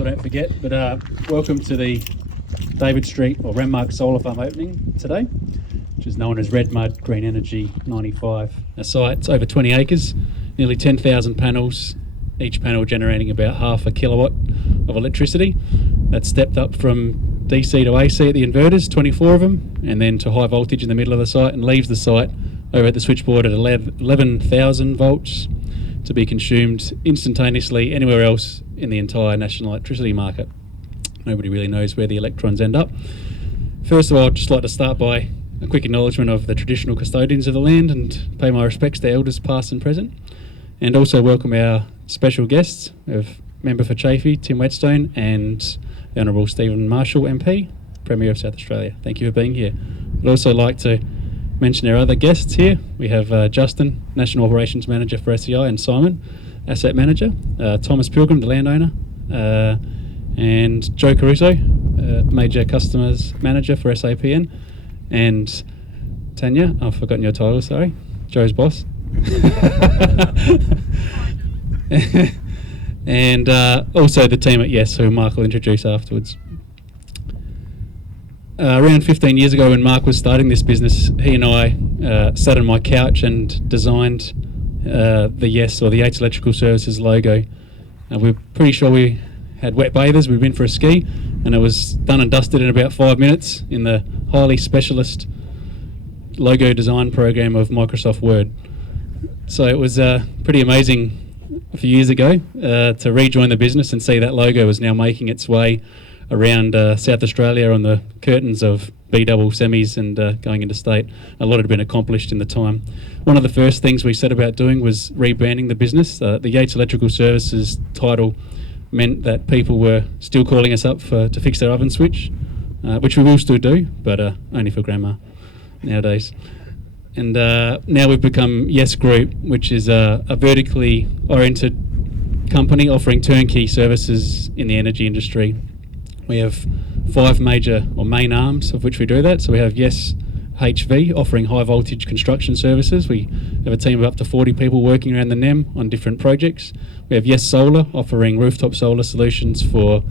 so I don't forget. But welcome to the David Street or Renmark solar farm opening today, which is known as Redmud Green Energy 95. A site, it's over 20 acres, nearly 10,000 panels, each panel generating about half a kilowatt of electricity. That's stepped up from DC to AC at the inverters, 24 of them, and then to high voltage in the middle of the site, and leaves the site over at the switchboard at 11,000 volts to be consumed instantaneously anywhere else in the entire national electricity market. Nobody really knows where the electrons end up. First of all, I'd just like to start by a quick acknowledgement of the traditional custodians of the land and pay my respects to elders past and present, and also welcome our special guests. We have Member for Chafee, Tim Whetstone, and the Honourable Stephen Marshall MP, Premier of South Australia. Thank you for being here. I'd also like to mention our other guests here. We have Justin, National Operations Manager for SEI, and Simon, Asset Manager, Thomas Pilgrim, the landowner, and Joe Caruso, Major Customers Manager for SAPN, and Tanya, I've forgotten your title, sorry, Joe's boss. And also the team at Yes, who Mark will introduce afterwards. Around 15 years ago when Mark was starting this business, he and I sat on my couch and designed the Yes, or the Yates Electrical Services logo. We're pretty sure we had wet bathers, we'd been for a ski, and it was done and dusted in about 5 minutes in the highly specialist logo design program of Microsoft Word. So it was pretty amazing a few years ago to rejoin the business and see that logo is now making its way around South Australia on the curtains of B-double semis and going into state. A lot had been accomplished in the time. One of the first things we set about doing was rebranding the business. The Yates Electrical Services title meant that people were still calling us up to fix their oven switch, which we will still do, but only for grandma nowadays. And now we've become Yes Group, which is a vertically oriented company offering turnkey services in the energy industry. We have 5 major or main arms of which we do that. So we have Yes HV, offering high voltage construction services. We have a team of up to 40 people working around the NEM on different projects. We have Yes Solar, offering rooftop solar solutions for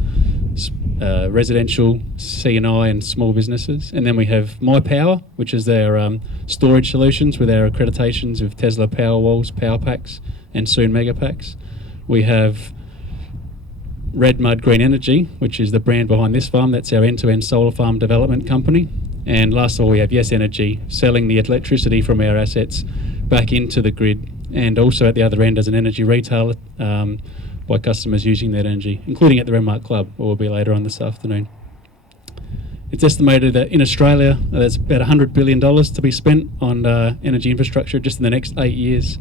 residential, C&I and small businesses. And then we have My Power, which is their storage solutions with our accreditations of Tesla Powerwalls, Power Packs and soon Mega Packs. We have Redmud Green Energy, which is the brand behind this farm. That's our end-to-end solar farm development company. And last of all, we have Yes Energy, selling the electricity from our assets back into the grid, and also at the other end as an energy retailer by customers using that energy, including at the Renmark Club, where we'll be later on this afternoon. It's estimated that in Australia there's about $100 billion to be spent on energy infrastructure just in the next 8 years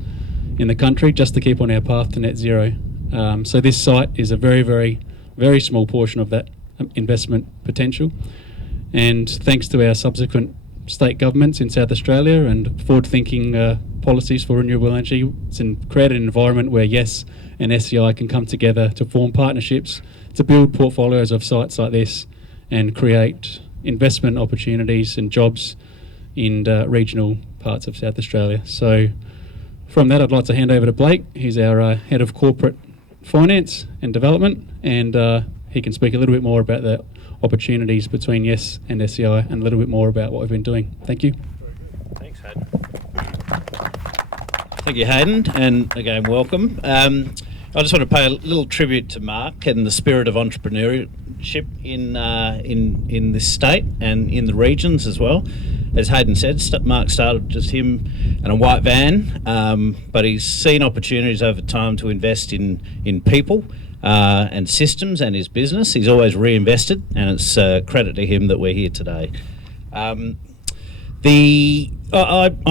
in the country, just to keep on our path to net zero. So this site is a very, very, very small portion of that investment potential. And thanks to our subsequent state governments in South Australia and forward-thinking policies for renewable energy, it's created an environment where Yes and SEI can come together to form partnerships to build portfolios of sites like this and create investment opportunities and jobs in regional parts of South Australia. So from that, I'd like to hand over to Blake. He's our Head of Corporate Finance and Development, and he can speak a little bit more about the opportunities between Yes and SEI and a little bit more about what we've been doing. Thank you. Thanks, Hayden. Thank you, Hayden, and again, welcome. I just want to pay a little tribute to Mark and the spirit of entrepreneurship in this state and in the regions as well. As Hayden said, Mark started just him and a white van, but he's seen opportunities over time to invest in people and systems and his business. He's always reinvested, and it's credit to him that we're here today. I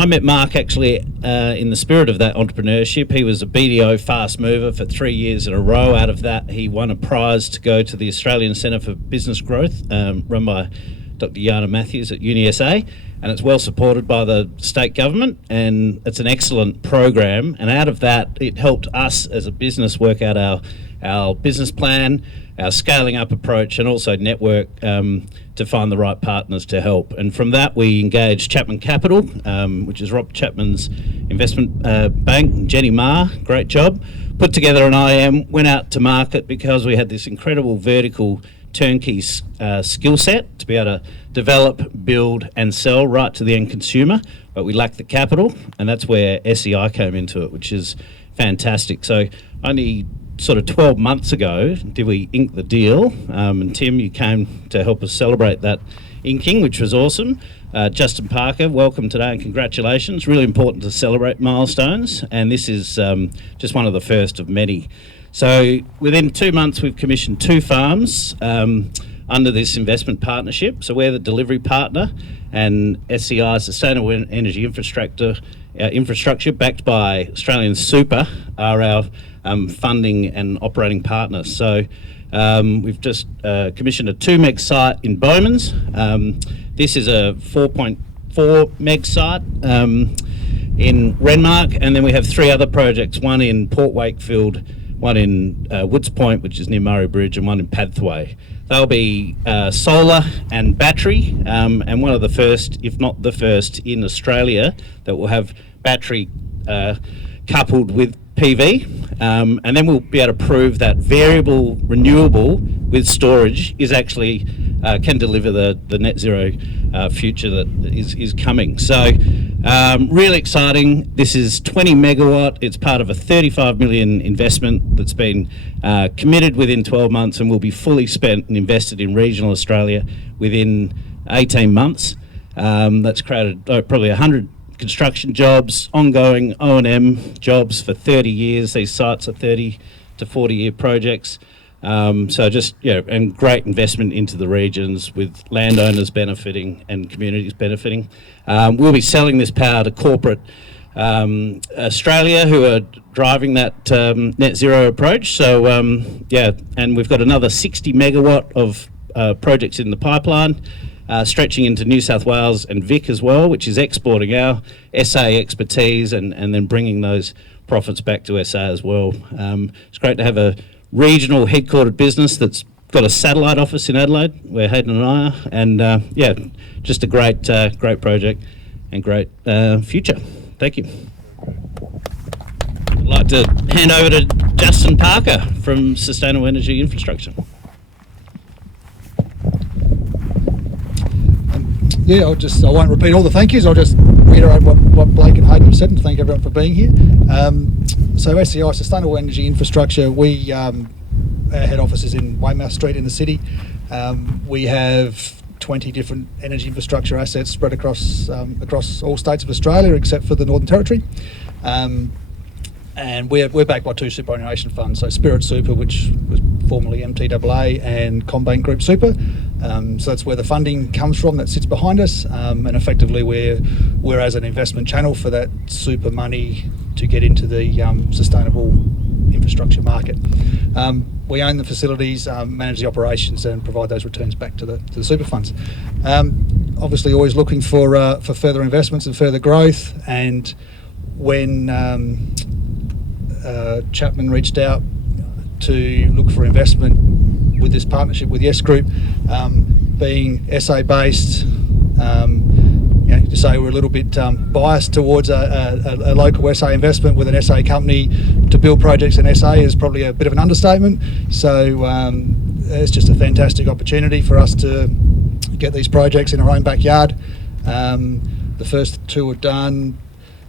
met Mark actually in the spirit of that entrepreneurship. He was a BDO fast mover for 3 years in a row. Out of that, he won a prize to go to the Australian Centre for Business Growth, run by Dr. Yana Matthews at UniSA, and it's well supported by the state government, and it's an excellent program. And out of that, it helped us as a business work out our our business plan, our scaling up approach, and also network to find the right partners to help. And from that, we engaged Chapman Capital, which is Rob Chapman's investment bank. Jenny Ma, great job. Put together an IM, went out to market because we had this incredible vertical turnkey skill set to be able to develop, build and sell right to the end consumer, but we lacked the capital, and that's where SEI came into it, which is fantastic. So only sort of 12 months ago did we ink the deal, and Tim, you came to help us celebrate that inking, which was awesome. Justin Parker, welcome today and congratulations. Really important to celebrate milestones, and this is just one of the first of many. So within 2 months, we've commissioned 2 farms under this investment partnership. So we're the delivery partner, and SEI, Sustainable Energy Infrastructure, backed by Australian Super, are our funding and operating partners. So we've just commissioned a 2 meg site in Bowmans. This is a 4.4 meg site in Renmark, and then we have 3 other projects, one in Port Wakefield, one in Woods Point, which is near Murray Bridge, and one in Pathway. They'll be solar and battery, and one of the first, if not the first, in Australia that will have battery coupled with PV, and then we'll be able to prove that variable renewable with storage is actually can deliver the net zero future that is coming. So really exciting. This is 20 megawatt. It's part of a 35 million investment that's been committed within 12 months and will be fully spent and invested in regional Australia within 18 months. That's created probably 100 construction jobs, ongoing O&M jobs for 30 years. These sites are 30 to 40 year projects. So just, and great investment into the regions with landowners benefiting and communities benefiting. We'll be selling this power to corporate Australia, who are driving that net zero approach. So and we've got another 60 megawatt of projects in the pipeline, stretching into New South Wales and Vic as well, which is exporting our SA expertise and then bringing those profits back to SA as well. It's great to have a regional headquartered business that's got a satellite office in Adelaide, where Hayden and I are, and just a great project and great future. Thank you. I'd like to hand over to Justin Parker from Sustainable Energy Infrastructure. I won't repeat all the thank yous. I'll just reiterate what Blake and Hayden have said, and thank everyone for being here. So SEI, Sustainable Energy Infrastructure, our head office is in Weymouth Street in the city. We have 20 different energy infrastructure assets spread across all states of Australia except for the Northern Territory. And we're backed by 2 superannuation funds, so Spirit Super, which was formerly MTAA, and CommBank Group Super. So that's where the funding comes from that sits behind us, and effectively we're as an investment channel for that super money to get into the sustainable infrastructure market. We own the facilities, manage the operations, and provide those returns back to the super funds. Obviously, always looking for further investments and further growth. And when Chapman reached out to look for investment with this partnership with Yes Group, being SA based, to say we're a little bit biased towards a local SA investment with an SA company to build projects in SA is probably a bit of an understatement. So it's just a fantastic opportunity for us to get these projects in our own backyard. The first 2 are done.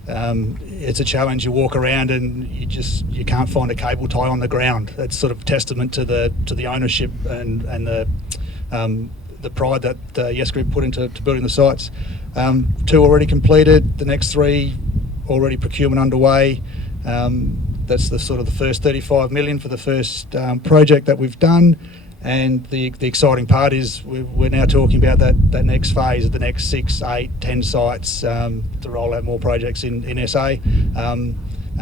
It's a challenge. You walk around and you can't find a cable tie on the ground. That's sort of testament to the ownership and the pride that Yes Group put into building the sites. 2 already completed. The next 3 already procurement underway. That's the first 35 million for the first project that we've done. And the exciting part is we're now talking about that next phase of the next 6, 8, 10 sites to roll out more projects in SA.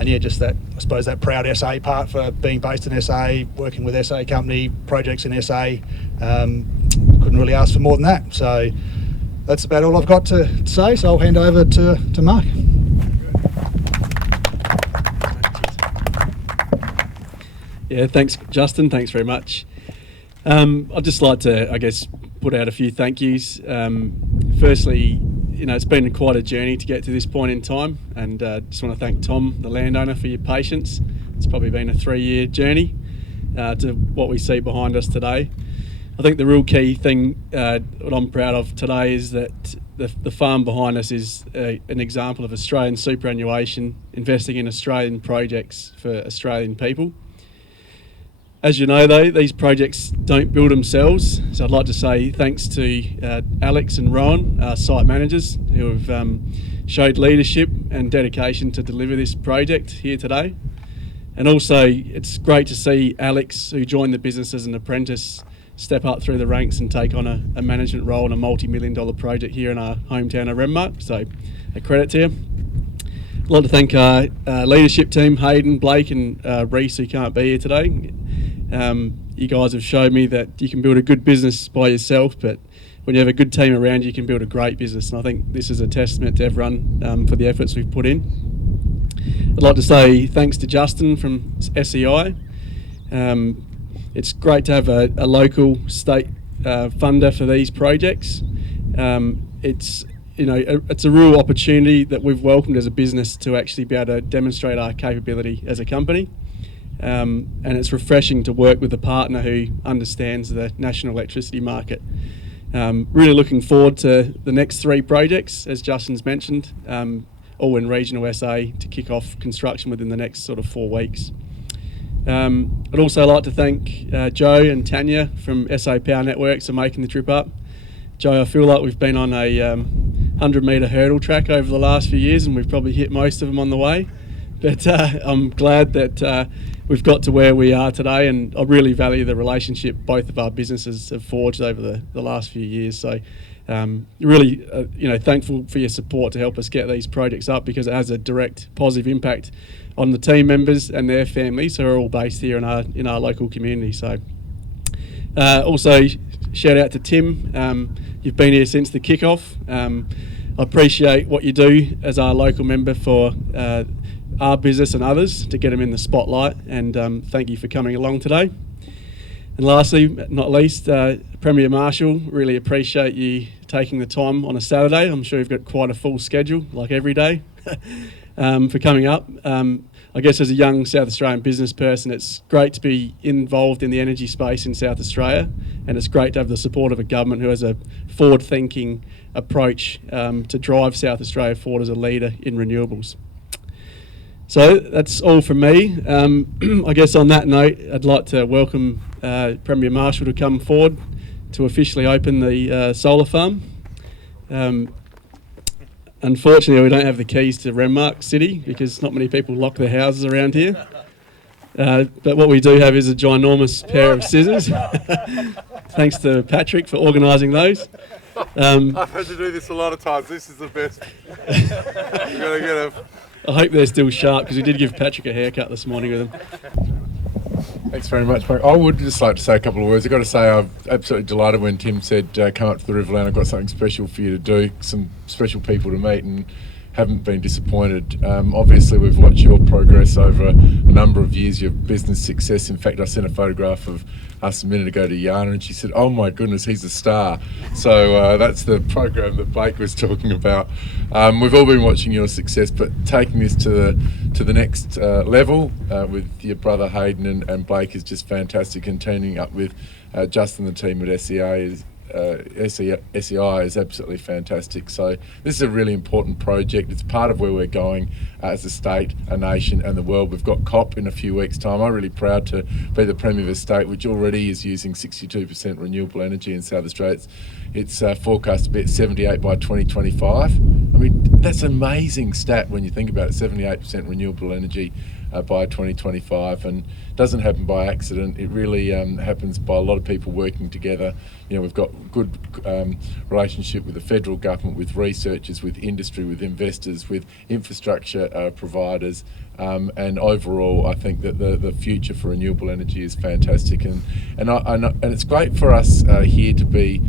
Just that, I suppose, that proud SA part for being based in SA, working with SA company, projects in SA. Couldn't really ask for more than that. So that's about all I've got to say. So I'll hand over to Mark. Yeah, thanks, Justin. Thanks very much. I'd just like to, put out a few thank yous. Firstly, it's been quite a journey to get to this point in time, and just want to thank Tom, the landowner, for your patience. It's probably been a 3-year journey to what we see behind us today. I think the real key thing what I'm proud of today is that the farm behind us is an example of Australian superannuation investing in Australian projects for Australian people. As you know, though, these projects don't build themselves, so I'd like to say thanks to Alex and Rowan, our site managers, who have showed leadership and dedication to deliver this project here today. And also, it's great to see Alex, who joined the business as an apprentice, step up through the ranks and take on a management role in a multi-million-dollar project here in our hometown of Renmark. So, a credit to you. I'd like to thank our leadership team, Hayden, Blake and Reese, who can't be here today. You guys have showed me that you can build a good business by yourself, but when you have a good team around you, you can build a great business. And I think this is a testament to everyone for the efforts we've put in. I'd like to say thanks to Justin from SEI. It's great to have a local state funder for these projects. It's a real opportunity that we've welcomed as a business to actually be able to demonstrate our capability as a company. And it's refreshing to work with a partner who understands the national electricity market. Really looking forward to the next 3 projects, as Justin's mentioned, all in regional SA, to kick off construction within the next sort of 4 weeks. I'd also like to thank Joe and Tanya from SA Power Networks for making the trip up. Joe, I feel like we've been on a 100-metre hurdle track over the last few years, and we've probably hit most of them on the way. But I'm glad that we've got to where we are today, and I really value the relationship both of our businesses have forged over the last few years. So really, thankful for your support to help us get these projects up, because it has a direct positive impact on the team members and their families who are all based here in our local community. So also shout out to Tim. You've been here since the kickoff. I appreciate what you do as our local member for our business and others to get them in the spotlight, and thank you for coming along today. And lastly, not least, Premier Marshall, really appreciate you taking the time on a Saturday. I'm sure you've got quite a full schedule, like every day, for coming up. I guess as a young South Australian business person, it's great to be involved in the energy space in South Australia, and it's great to have the support of a government who has a forward-thinking approach to drive South Australia forward as a leader in renewables. So that's all from me. I guess on that note, I'd like to welcome Premier Marshall to come forward to officially open the solar farm. Unfortunately, we don't have the keys to Renmark City because not many people lock their houses around here. But what we do have is a ginormous pair of scissors. Thanks to Patrick for organising those. I've had to do this a lot of times. This is the best. You've got to get a... I hope they're still sharp, because we did give Patrick a haircut this morning with them. Thanks very much, mate. I would just like to say a couple of words. I've got to say I'm absolutely delighted when Tim said come up to the Riverland. I've got something special for you to do, some special people to meet, and haven't been disappointed. Obviously, we've watched your progress over a number of years, your business success. In fact, I sent a photograph of us a minute ago to Yana, and she said, "Oh my goodness, he's a star." So that's the program that Blake was talking about. We've all been watching your success, but taking this to the next level with your brother Hayden and Blake is just fantastic, and teaming up with Justin and the team at SEI is absolutely fantastic. So this is a really important project. It's part of where we're going as a state, a nation and the world. We've got COP in a few weeks' time. I'm really proud to be the Premier of a state which already is using 62% renewable energy in South Australia. It's forecast to be at 78 by 2025. I mean, that's an amazing stat when you think about it, 78% renewable energy by 2025, and doesn't happen by accident. It really happens by a lot of people working together. We've got good relationship with the federal government, with researchers, with industry, with investors, with infrastructure providers, and overall I think that the future for renewable energy is fantastic, and it's great for us here to be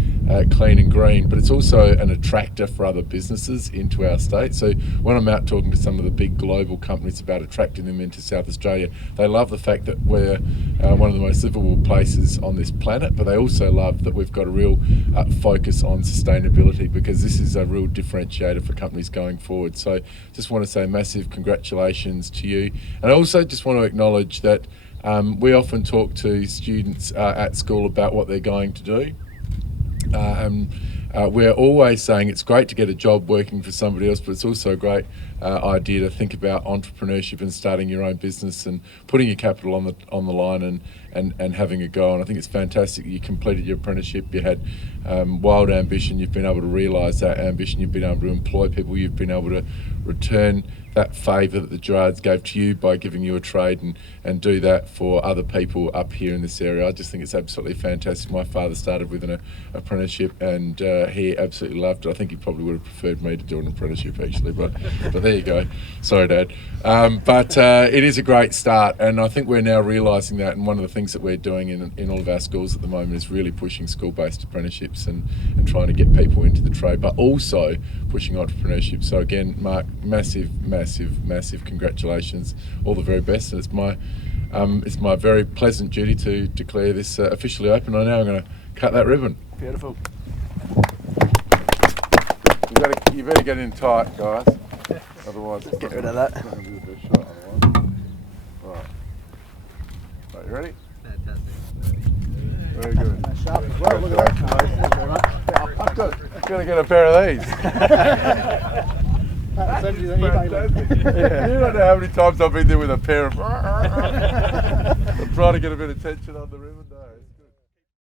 clean and green, but it's also an attractor for other businesses into our state. So when I'm out talking to some of the big global companies about attracting them into South Australia, they love the fact that we're one of the most livable places on this planet, but they also love that we've got a real focus on sustainability, because this is a real differentiator for companies going forward. So just want to say massive congratulations to you. And I also just want to acknowledge that we often talk to students at school about what they're going to do. We're always saying it's great to get a job working for somebody else, but it's also a great idea to think about entrepreneurship and starting your own business and putting your capital on the line and having a go. And I think it's fantastic you completed your apprenticeship, you had wild ambition, you've been able to realise that ambition, you've been able to employ people, you've been able to return that favour that the Gerards gave to you by giving you a trade and do that for other people up here in this area. I just think it's absolutely fantastic. My father started with an apprenticeship and he absolutely loved it. I think he probably would have preferred me to do an apprenticeship actually, but there you go. Sorry, Dad. But it is a great start, and I think we're now realising that, and one of the things that we're doing in all of our schools at the moment is really pushing school-based apprenticeships and trying to get people into the trade, but also pushing entrepreneurship. So again, Mark, massive congratulations, all the very best, and it's my very pleasant duty to declare this officially open. I now I'm going to cut that ribbon. Beautiful. You better get in tight, guys. Otherwise, Let's get rid of that. It's not going to be the best shot otherwise. Right, you ready? Fantastic. Very good. That's sharp as well. Look at that. Thank you very much. I'm going to get a pair of these. Send you the email. You don't know how many times I've been there with a pair of... I'm trying to get a bit of tension on the ribbon, though.